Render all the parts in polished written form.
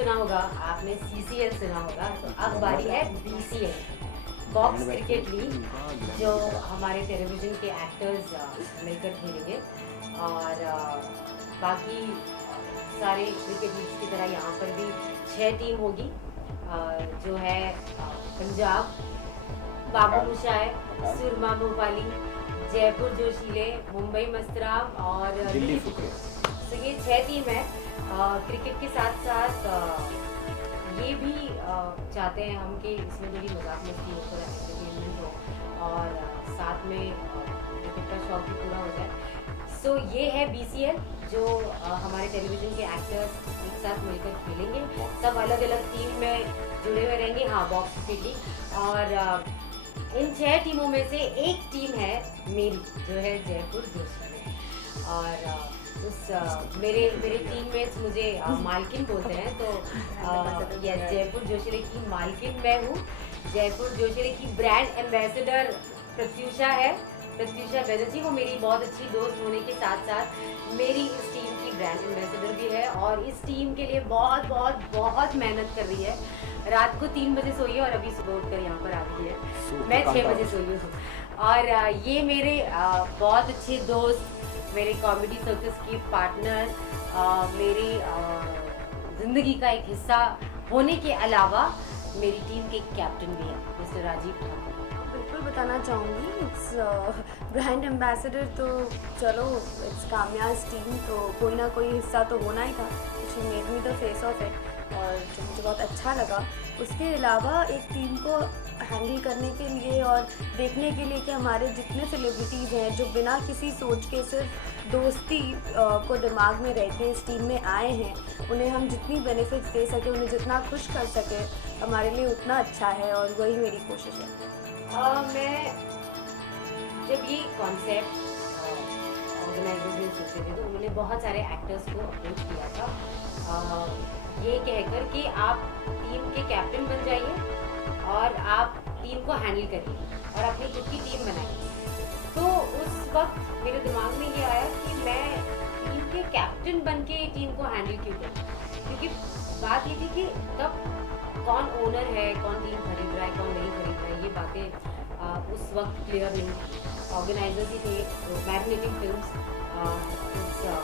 सुना होगा, आपने CCL सुना होगा, तो अब बारी है BCL, बॉक्स क्रिकेट लीग, जो हमारे टेलीविज़न के एक्टर्स मिलकर खेलेंगे। और बाकी सारे क्रिकेट लीग्स की तरह यहाँ पर भी 6 टीम होगी, जो है पंजाब, बाबू मुशाय, सुरमा भोपाली, जयपुर जोशीले, मुंबई मस्तराम और दिल्ली फुकरे। तो ये 6 टीम है। क्रिकेट के साथ साथ ये भी चाहते हैं हम कि इसमें थोड़ी मजाक मस्ती हो, थोड़ा एंटरटेनमेंट हो और साथ में क्रिकेट का शौक भी पूरा हो जाए। सो ये है BCL, जो हमारे टेलीविज़न के एक्टर्स एक साथ मिलकर खेलेंगे। सब अलग अलग टीम में जुड़े हुए रहेंगे। हाँ, बॉक्स क्रिकेट लीग। और इन 6 टीमों में से एक टीम है मेरी, जो है जयपुर जोशीले। और मेरे टीममेट्स मुझे मालकिन बोलते हैं, तो यस, जयपुर जोशीले की मालकिन मैं हूँ। जयपुर जोशीले की ब्रांड एम्बेसडर प्रत्युषा है, प्रत्युषा बैनर्जी। वो मेरी बहुत अच्छी दोस्त होने के साथ साथ मेरी इस टीम की ब्रांड एम्बेसडर भी है और इस टीम के लिए बहुत बहुत बहुत मेहनत कर रही है। रात को 3 बजे सोई है और अभी सुबह उठकर यहाँ पर आ गई है। मैं 6 बजे सोई हूँ। और ये मेरे बहुत अच्छे दोस्त, मेरे कॉमेडी सर्कस के पार्टनर, मेरी ज़िंदगी का एक हिस्सा होने के अलावा मेरी टीम के कैप्टन भी है, मिस्टर राजीव ठाकुर। बिल्कुल बताना चाहूँगी, इट्स ब्रांड एम्बेसडर, तो चलो इट्स कामयाज टीम, तो कोई ना कोई हिस्सा तो होना ही था। She made me the face of it, और जो मुझे बहुत अच्छा लगा। उसके अलावा एक टीम को हैंडल करने के लिए और देखने के लिए कि हमारे जितने सेलिब्रिटीज़ हैं जो बिना किसी सोच के सिर्फ दोस्ती को दिमाग में रह के इस टीम में आए हैं, उन्हें हम जितनी बेनिफिट्स दे सके, उन्हें जितना खुश कर सके, हमारे लिए उतना अच्छा है, और वही मेरी कोशिश है। मैं जब ये कॉन्सेप्ट ऑर्गेनाइजर्स ने सोचे थे, तो उन्होंने बहुत सारे एक्टर्स को अप्रोच किया था, ये कहकर कि आप टीम के कैप्टन बन जाइए और आप टीम को हैंडल करिए और अपनी खुद की टीम बनाइए। तो उस वक्त मेरे दिमाग में ये आया कि मैं टीम के कैप्टन बन के टीम को हैंडल क्यों करूँ, क्योंकि बात ये थी कि तब कौन ओनर है, कौन टीम खरीद रहा है, कौन नहीं खरीद रहा है, ये बातें उस वक्त क्लियर नहीं थी। ऑर्गेनाइजर्स ही थे, मैग्नेटिक फिल्म्स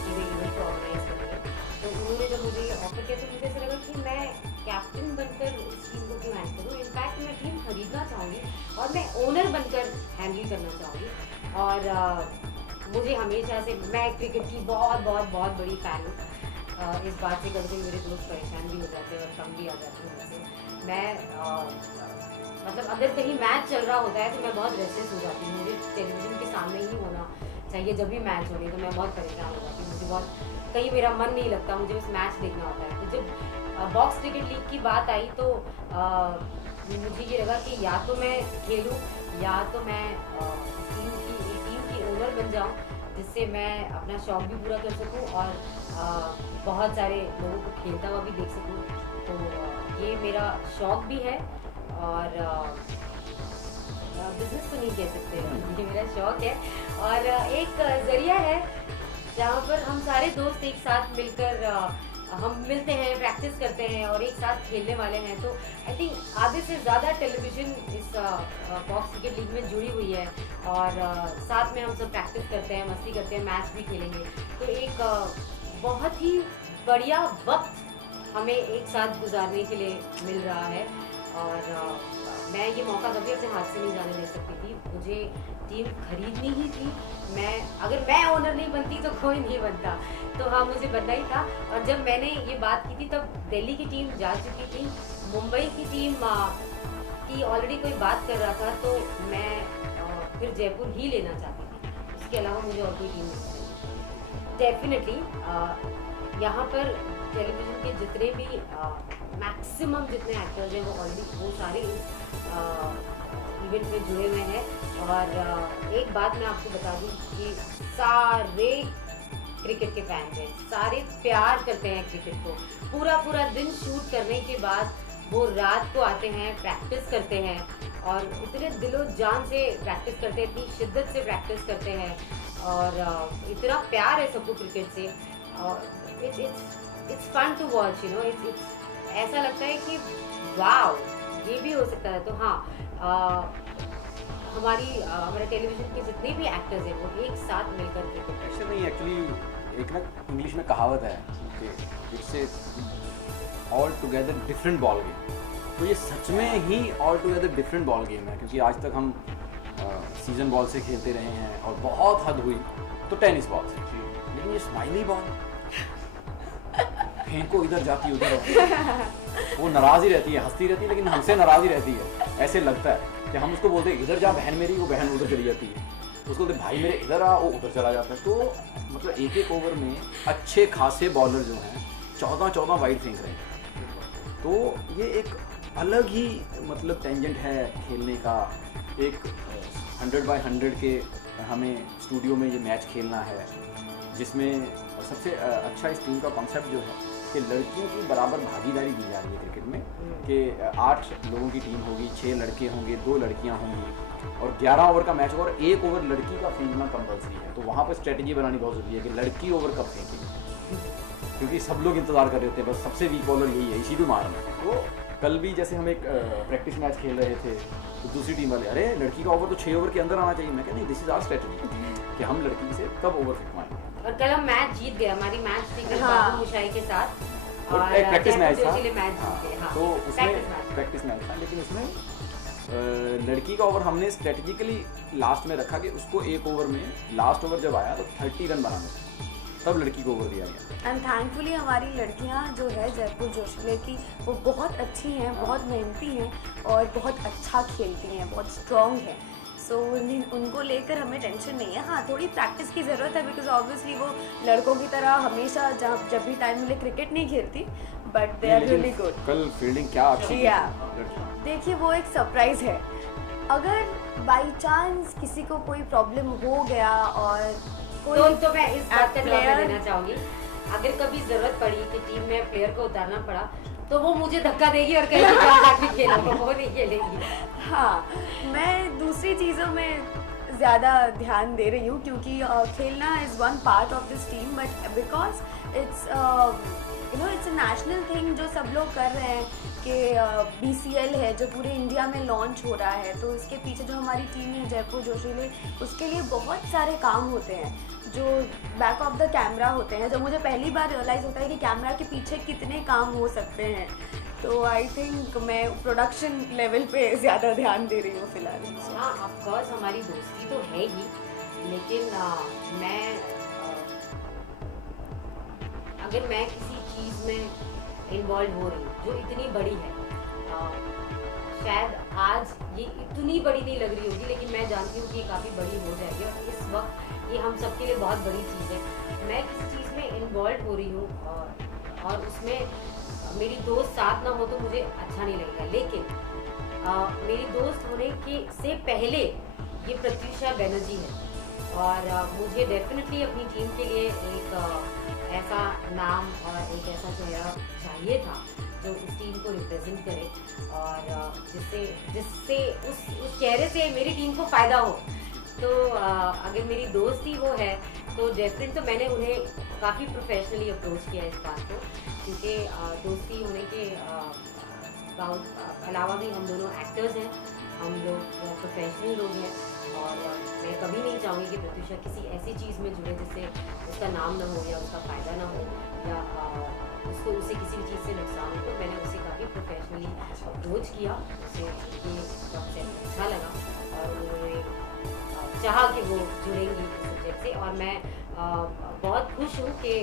पूरे इवेंट को ऑर्गेनाइज कर रहे हैं। तो उन्होंने जब मुझे ये ऑफर किया, तो मुझे ऐसा लगा कि मैं कैप्टन बनकर इस टीम को क्यों हैंडल करूँ। इनफैक्ट मैं टीम खरीदना चाहूँगी और मैं ओनर बनकर हैंडल करना चाहूँगी। और मुझे हमेशा से, मैं क्रिकेट की बहुत बहुत बहुत बड़ी फ़ैन हूँ। इस बात से कभी मेरे दोस्त परेशान भी हो जाते हैं और कम भी आ जाते हैं मुझसे। मैं मतलब अगर कहीं मैच चल रहा होता है तो मैं बहुत रेस्टलेस हो जाती हूँ। मुझे टेलीविज़न के सामने ही होना चाहिए जब भी मैच हो रही, तो मैं बहुत परेशान हो जाती हूँ। मुझे बहुत, कहीं मेरा मन नहीं लगता, मुझे बस मैच देखना होता है। तो जब बॉक्स क्रिकेट लीग की बात आई, तो मुझे ये लगा कि या तो मैं खेलूँ या तो मैं टीम की ओनर बन जाऊँ, जिससे मैं अपना शौक भी पूरा कर सकूँ और बहुत सारे लोगों को खेलता हुआ भी देख सकूँ। तो ये मेरा शौक भी है और बिजनेस तो नहीं कह सकते, ये मेरा शौक है और एक ज़रिया है जहाँ पर हम सारे दोस्त एक साथ मिलकर हम मिलते हैं, प्रैक्टिस करते हैं और एक साथ खेलने वाले हैं। तो आई थिंक आधे से ज़्यादा टेलीविज़न इस बॉक्स क्रिकेट लीग में जुड़ी हुई है और साथ में हम सब प्रैक्टिस करते हैं, मस्ती करते हैं, मैच भी खेलेंगे। तो एक बहुत ही बढ़िया वक्त हमें एक साथ गुजारने के लिए मिल रहा है और मैं ये मौका कभी अपने हाथ से नहीं जाने दे सकती थी। मुझे टीम खरीदनी ही थी। अगर मैं ओनर नहीं बनती तो कोई नहीं बनता, तो हाँ, मुझे बनना ही था। और जब मैंने ये बात की थी तब दिल्ली की टीम जा चुकी थी, मुंबई की टीम की ऑलरेडी कोई बात कर रहा था, तो मैं फिर जयपुर ही लेना चाहती थी। उसके अलावा मुझे और कोई टीम नहीं चाहिए। डेफिनेटली यहाँ पर टेलीविज़न के जितने भी मैक्सिमम जितने एक्टर्स हैं वो सारे इस इवेंट में जुड़े हुए हैं। और एक बात मैं आपको बता दूं कि सारे क्रिकेट के फैंस हैं, सारे प्यार करते हैं क्रिकेट को। पूरा दिन शूट करने के बाद वो रात को आते हैं, प्रैक्टिस करते हैं और इतने दिलो जान से प्रैक्टिस करते हैं, इतनी शिद्दत से प्रैक्टिस करते हैं और इतना प्यार है सबको क्रिकेट से। और it's fun to watch, you know, it's ऐसा लगता है कि वाओ ये भी हो सकता है। तो हाँ, हमारे टेलीविजन के जितने भी एक्टर्स हैं वो एक साथ मिलकर क्रिकेट। ऐसे नहीं, एक्चुअली एक ना इंग्लिश में कहावत है कि it's a all together different ball game. तो ये सच में ही all together different ball game है, क्योंकि आज तक हम सीजन बॉल से खेलते रहे हैं और बहुत हद हुई तो टेनिस बॉल से, लेकिन ये स्माइली बॉल फेंको इधर जाती उधर, वो नाराज़ ही रहती है, हंसती रहती है, लेकिन हमसे नाराज़ ही रहती है। ऐसे लगता है कि हम उसको बोलते हैं इधर जा बहन मेरी, वो बहन उधर चली जाती है। उसको बोलते भाई मेरे इधर आ, वो उधर चला जाता है। तो मतलब एक एक ओवर में अच्छे खासे बॉलर जो हैं 14-14 वाइड फेंक रहे हैं। तो ये एक अलग ही मतलब टेंजेंट है खेलने का। एक 100/100 के हमें स्टूडियो में ये मैच खेलना है, जिसमें सबसे अच्छा इस टीम का कॉन्सेप्ट जो है कि लड़कियों की बराबर भागीदारी दी जा रही है क्रिकेट में, कि 8 लोगों की टीम होगी, 6 लड़के होंगे, 2 लड़कियां होंगी और 11 ओवर का मैच होगा और 1 ओवर लड़की का फेंकना कंपल्सरी है। तो वहाँ पर स्ट्रेटजी बनानी बहुत ज़रूरी है कि लड़की ओवर कब फेंकेगी, क्योंकि सब लोग इंतज़ार कर रहे थे बस सबसे वीक बॉलर यही है, इसी भी मारना। तो कल भी जैसे हम एक प्रैक्टिस मैच खेल रहे थे तो दूसरी टीम वाले अरे लड़की का ओवर तो 6 ओवर के अंदर आना चाहिए। मैं कहा नहीं, दिस इज आवर स्ट्रेटजी कि हम लड़की से कब ओवर फेंकवाएंगे। और कल हम मैच जीत गए, हमारी मैच थी कल हाँ। बाबू मुशाई के साथ और एक प्रैक्टिस मैच था। मैच जीत गए। हाँ, तो उसमें मैच। प्रैक्टिस मैच था, लेकिन उसमें लड़की का ओवर हमने स्ट्रेटेजिकली लास्ट में रखा कि उसको 1 ओवर में लास्ट ओवर जब आया तो 30 रन बनाने थे, तब लड़की को ओवर दिया गया। एंड थैंकफुली हमारी लड़कियां जो है जयपुर जोशीले की, वो बहुत अच्छी हैं, बहुत मेहनती हैं और बहुत अच्छा खेलती हैं, बहुत स्ट्रॉन्ग हैं। सो उनको लेकर हमें टेंशन नहीं है। हाँ, थोड़ी प्रैक्टिस की ज़रूरत है, बिकॉज ऑब्वियसली वो लड़कों की तरह हमेशा जब भी टाइम मिले क्रिकेट नहीं खेलती, but they are really good. कल फील्डिंग क्या अच्छी की Yeah. लड़की। देखिए वो एक सरप्राइज़ है। अगर बाई चांस किसी को कोई प्रॉब्लम हो गया और तो मैं इस बात का जवाब player- देना चाहूंगी, अगर कभी जरूरत पड़ी कि टीम में प्लेयर को उतारना पड़ा तो वो मुझे धक्का देगी और कहेगी जाके खेलो, वो नहीं खेलेगी। हाँ, मैं दूसरी चीज़ों में ज़्यादा ध्यान दे रही हूँ, क्योंकि खेलना is one part of this team, but because it's it's a national thing जो सब लोग कर रहे हैं कि BCL है जो पूरे इंडिया में लॉन्च हो रहा है। तो इसके पीछे जो हमारी टीम है जयपुर जोशीले, उसके लिए बहुत सारे काम होते हैं जो बैक ऑफ द कैमरा होते हैं, जो मुझे पहली बार रियलाइज़ होता है कि कैमरा के पीछे कितने काम हो सकते हैं। तो आई थिंक मैं प्रोडक्शन लेवल पे ज़्यादा ध्यान दे रही हूँ फिलहाल। हाँ, ऑफकोर्स हमारी दोस्ती तो है ही, लेकिन अगर मैं किसी चीज़ में इन्वॉल्व हो रही हूँ जो इतनी बड़ी है, शायद आज ये इतनी बड़ी नहीं लग रही होगी, लेकिन मैं जानती हूँ कि ये काफ़ी बड़ी हो जाएगी और इस वक्त ये हम सबके लिए बहुत बड़ी चीज़ है। मैं किसी चीज़ में इन्वॉल्व हो रही हूँ और उसमें मेरी दोस्त साथ ना हो तो मुझे अच्छा नहीं लगेगा, लेकिन मेरी दोस्त होने के से पहले ये प्रत्युषा बनर्जी है और मुझे डेफिनेटली अपनी टीम के लिए एक ऐसा नाम और एक ऐसा चेहरा चाहिए था जो इस टीम को रिप्रेजेंट करे और जिससे उस चेहरे से मेरी टीम को फ़ायदा हो। तो अगर मेरी दोस्त ही वो है तो डेफिनेट, तो मैंने उन्हें काफ़ी प्रोफेशनली अप्रोच किया इस बात को, क्योंकि दोस्ती होने के अलावा भी हम दोनों एक्टर्स हैं, हम लोग प्रोफेशनल लोग हैं और मैं कभी नहीं चाहूँगी कि प्रत्युषा किसी ऐसी चीज़ में जुड़े जिससे उसका नाम ना हो या उसका फ़ायदा ना हो या उसे किसी भी चीज़ से नुकसान हो। तो मैंने उसे काफ़ी प्रोफेशनली अप्रोच किया, उसे ये कॉन्सेप्ट अच्छा लगा और उन्होंने चाहा कि वो जुड़ेंगी इस सब्जेक्ट से और मैं बहुत खुश हूँ कि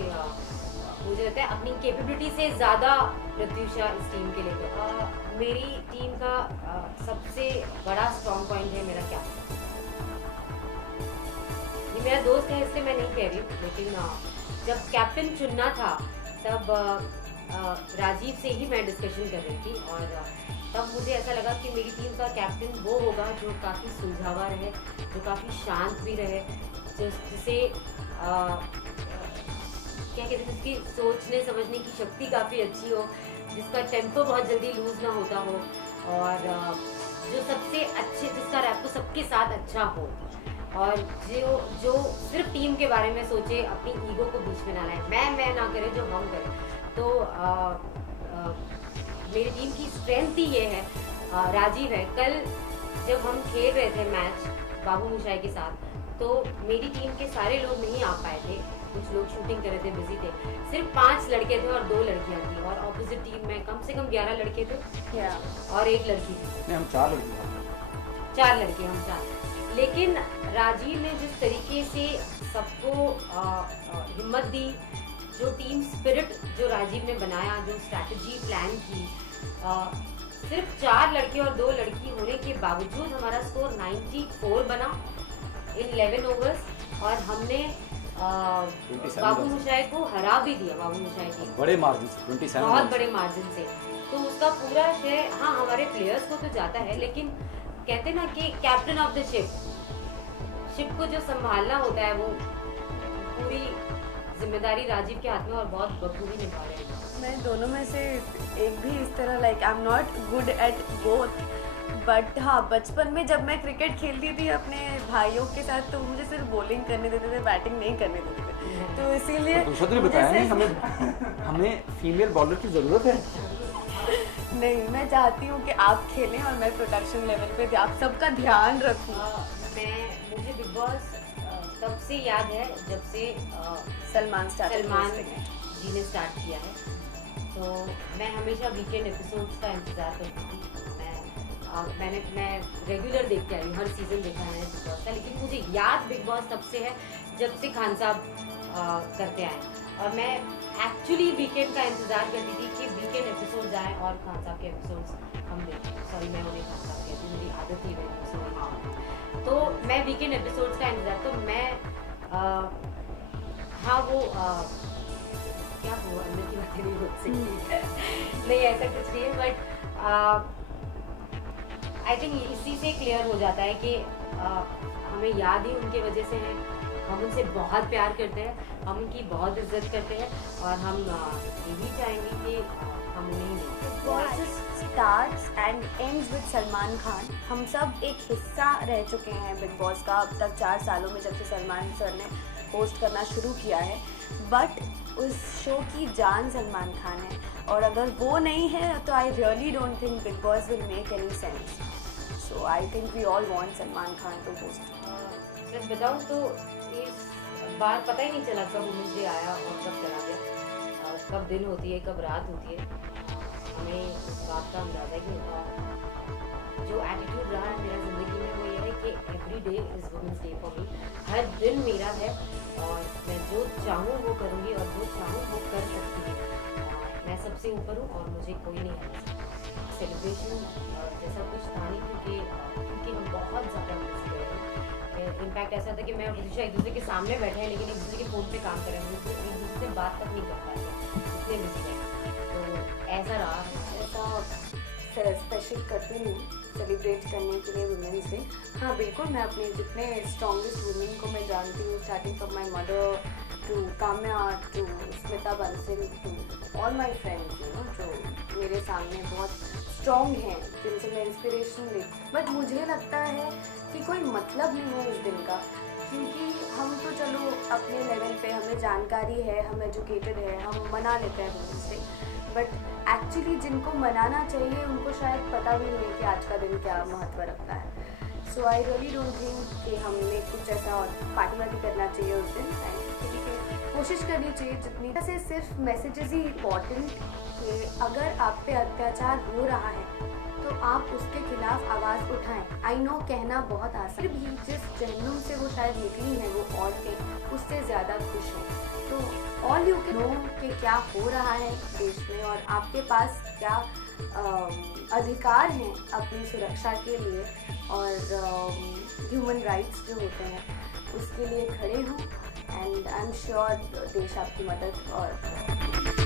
मुझे लगता है अपनी कैपेबिलिटी से ज़्यादा प्रत्युषा इस टीम के लिए। मेरी टीम का सबसे बड़ा स्ट्रॉन्ग पॉइंट है मेरा कैप्टन। ये मेरा दोस्त है इसलिए मैं नहीं कह रही हूँ, लेकिन जब कैप्टन चुनना था तब राजीव से ही मैं डिस्कशन कर रही थी और तब मुझे ऐसा लगा कि मेरी टीम का कैप्टन वो होगा जो काफ़ी सुलझावा रहे, जो काफ़ी शांत भी रहे, जिसे क्या कहते हैं, जिसकी सोचने समझने की शक्ति काफ़ी अच्छी हो, जिसका टेम्पो बहुत जल्दी लूज ना होता हो और जो सबसे अच्छे, जिसका रैपो सबके साथ अच्छा हो और जो सिर्फ टीम के बारे में सोचे, अपनी ईगो को बीच में ना लाए, मैं ना करे, जो हम करें। तो मेरी टीम की स्ट्रेंथ ही ये है, राजीव है। कल जब हम खेल रहे थे मैच बाबू मुशाई के साथ, तो मेरी टीम के सारे लोग नहीं आ पाए थे, कुछ लोग शूटिंग कर रहे थे, बिजी थे। सिर्फ 5 लड़के थे और 2 लड़कियां थी, और ऑपोजिट टीम में कम से कम 11 लड़के थे और 1 लड़की थी। नहीं, हम 4 लड़के थे। 4 लड़के, हम 4। लेकिन राजीव ने जिस तरीके से सबको हिम्मत दी, जो टीम स्पिरिट जो राजीव ने बनाया, जो स्ट्रैटेजी प्लान की, सिर्फ 4 लड़के और 2 लड़की होने के बावजूद हमारा स्कोर 94 बना इन 11 ओवर्स, और हमने बाबू मुशाई को हरा भी दिया। बाबू मुशाई की बड़े मार्जिन से 27 बहुत बड़े मार्जिन से। तो उसका पूरा श्रेय हाँ हमारे प्लेयर्स को तो जाता है, लेकिन कहते ना कि कैप्टन ऑफ द शिप को जो संभालना होता है, वो पूरी जिम्मेदारी राजीव के हाथ में, और बहुत बखूबी निभा रहे हैं। मैं दोनों में से एक भी इस तरह like I am not good at both, but हाँ बचपन में जब मैं क्रिकेट खेलती थी अपने भाइयों के साथ, तो मुझे सिर्फ बॉलिंग करने देते थे, बैटिंग नहीं करने देते थे, तो इसीलिए तो ने बताया नहीं, हमें फीमेल बॉलर की ज़रूरत है। नहीं, मैं चाहती हूँ कि आप खेलें और मैं प्रोडक्शन लेवल पे आप सबका ध्यान रखूँ। मुझे बिग बॉस तब से याद है जब से सलमान जी ने स्टार्ट किया है, तो मैं हमेशा वीकेंड एपिसोड्स का इंतज़ार करती थी। मैं रेगुलर देखते आई हूँ, हर सीज़न देखा है बिग बॉस का, लेकिन मुझे याद बिग बॉस तब से है जब से खान साहब करते आए, और मैं एक्चुअली वीकेंड का इंतज़ार करती थी कि वीकेंड एपिसोड्स आए और खान साहब के एपिसोड्स हम देखें। सॉरी, मैं उन्हें खान साहब कहती हूँ, मेरी आदत ही है, तो मैं वीकेंड एपिसोड्स का इंतज़ार, तो मैं हाँ वो क्या वो अंदर की बातें नहीं हो सकती नहीं, ऐसा कुछ नहीं है, बट आई थिंक इसी से क्लियर हो जाता है कि हमें याद ही उनके वजह से है। हम उनसे बहुत प्यार करते हैं, हम उनकी बहुत इज्जत करते हैं, और हम यही चाहेंगे कि हम उन्हें starts and ends with Salman Khan. हम सब एक हिस्सा रह चुके हैं बिग बॉस का अब तक 4 सालों में, जब से सलमान सर ने होस्ट करना शुरू किया है, बट उस शो की जान सलमान खान है, और अगर वो नहीं है तो I really don't think Bigg Boss will make any sense. So I think we all want Salman Khan to host. सच बताऊँ तो इस बार पता ही नहीं चला कब वुमेन्स डे आया और कब चला गया, कब दिन होती है कब रात होती है, हमें इस बात का अंदाज़ा ही नहीं होता। जो एटीट्यूड रहा है मेरा ज़िंदगी में, वो ये है कि every day is women's day for me. हर दिन मेरा है, और मैं जो चाहूँ वो करूँगी, और जो चाहूँ वो कर सकती हूँ। मैं सबसे ऊपर हूँ और मुझे कोई नहीं हरा सकता। सेलिब्रेशन जैसा कुछ था नहीं, क्योंकि हम बहुत ज़्यादा बिजी रहे। इनफैक्ट ऐसा था कि मैं और प्रतीक्षा एक दूसरे के सामने बैठे हैं, लेकिन एक दूसरे के फ़ोन पे काम कर रहे हैं, एक दूसरे से बात तक नहीं कर पाते, इतने बिजी रहे। तो ऐसा रहा। ऐसा स्पेशल करती हूँ सेलिब्रेट करने के लिए वुमेंस डे। हाँ बिल्कुल, मैं अपने जितने स्ट्रॉन्गेस्ट वुमेन को मैं जानती हूँ, starting from my mother to Kamya to Smita Bansal to all my friends, you know, जो मेरे सामने बहुत स्ट्रॉन्ग हैं, जिनसे मैं इंस्पिरेशन ली। बट मुझे लगता है कि कोई मतलब नहीं है इस दिन का, क्योंकि हम तो चलो अपने लेवल पे हमें जानकारी है, हम एजुकेटेड है, हम मना लेते हैं वुमेंस डे, बट एक्चुअली जिनको मनाना चाहिए उनको शायद पता भी नहीं है कि आज का दिन क्या महत्व रखता है। सो आई रियली डोंट थिंक कि हमने कुछ ऐसा और पार्टी वार्टी करना चाहिए उस दिन। कोशिश करनी चाहिए जितनी से सिर्फ मैसेजेस ही इम्पॉर्टेंट कि अगर आप पे अत्याचार हो रहा है तो आप उसके खिलाफ आवाज़ उठाएं। आई नो कहना बहुत आसान, भी जिस जहन्नुम से वो शायद निकली है वो औरतें उससे ज़्यादा खुश हैं। तो ऑल यू कैन नो कि क्या हो रहा है देश में, और आपके पास क्या अधिकार हैं अपनी सुरक्षा के लिए, और ह्यूमन राइट्स जो होते हैं उसके लिए खड़े हों। एंड आई एम श्योर देश आपकी मदद और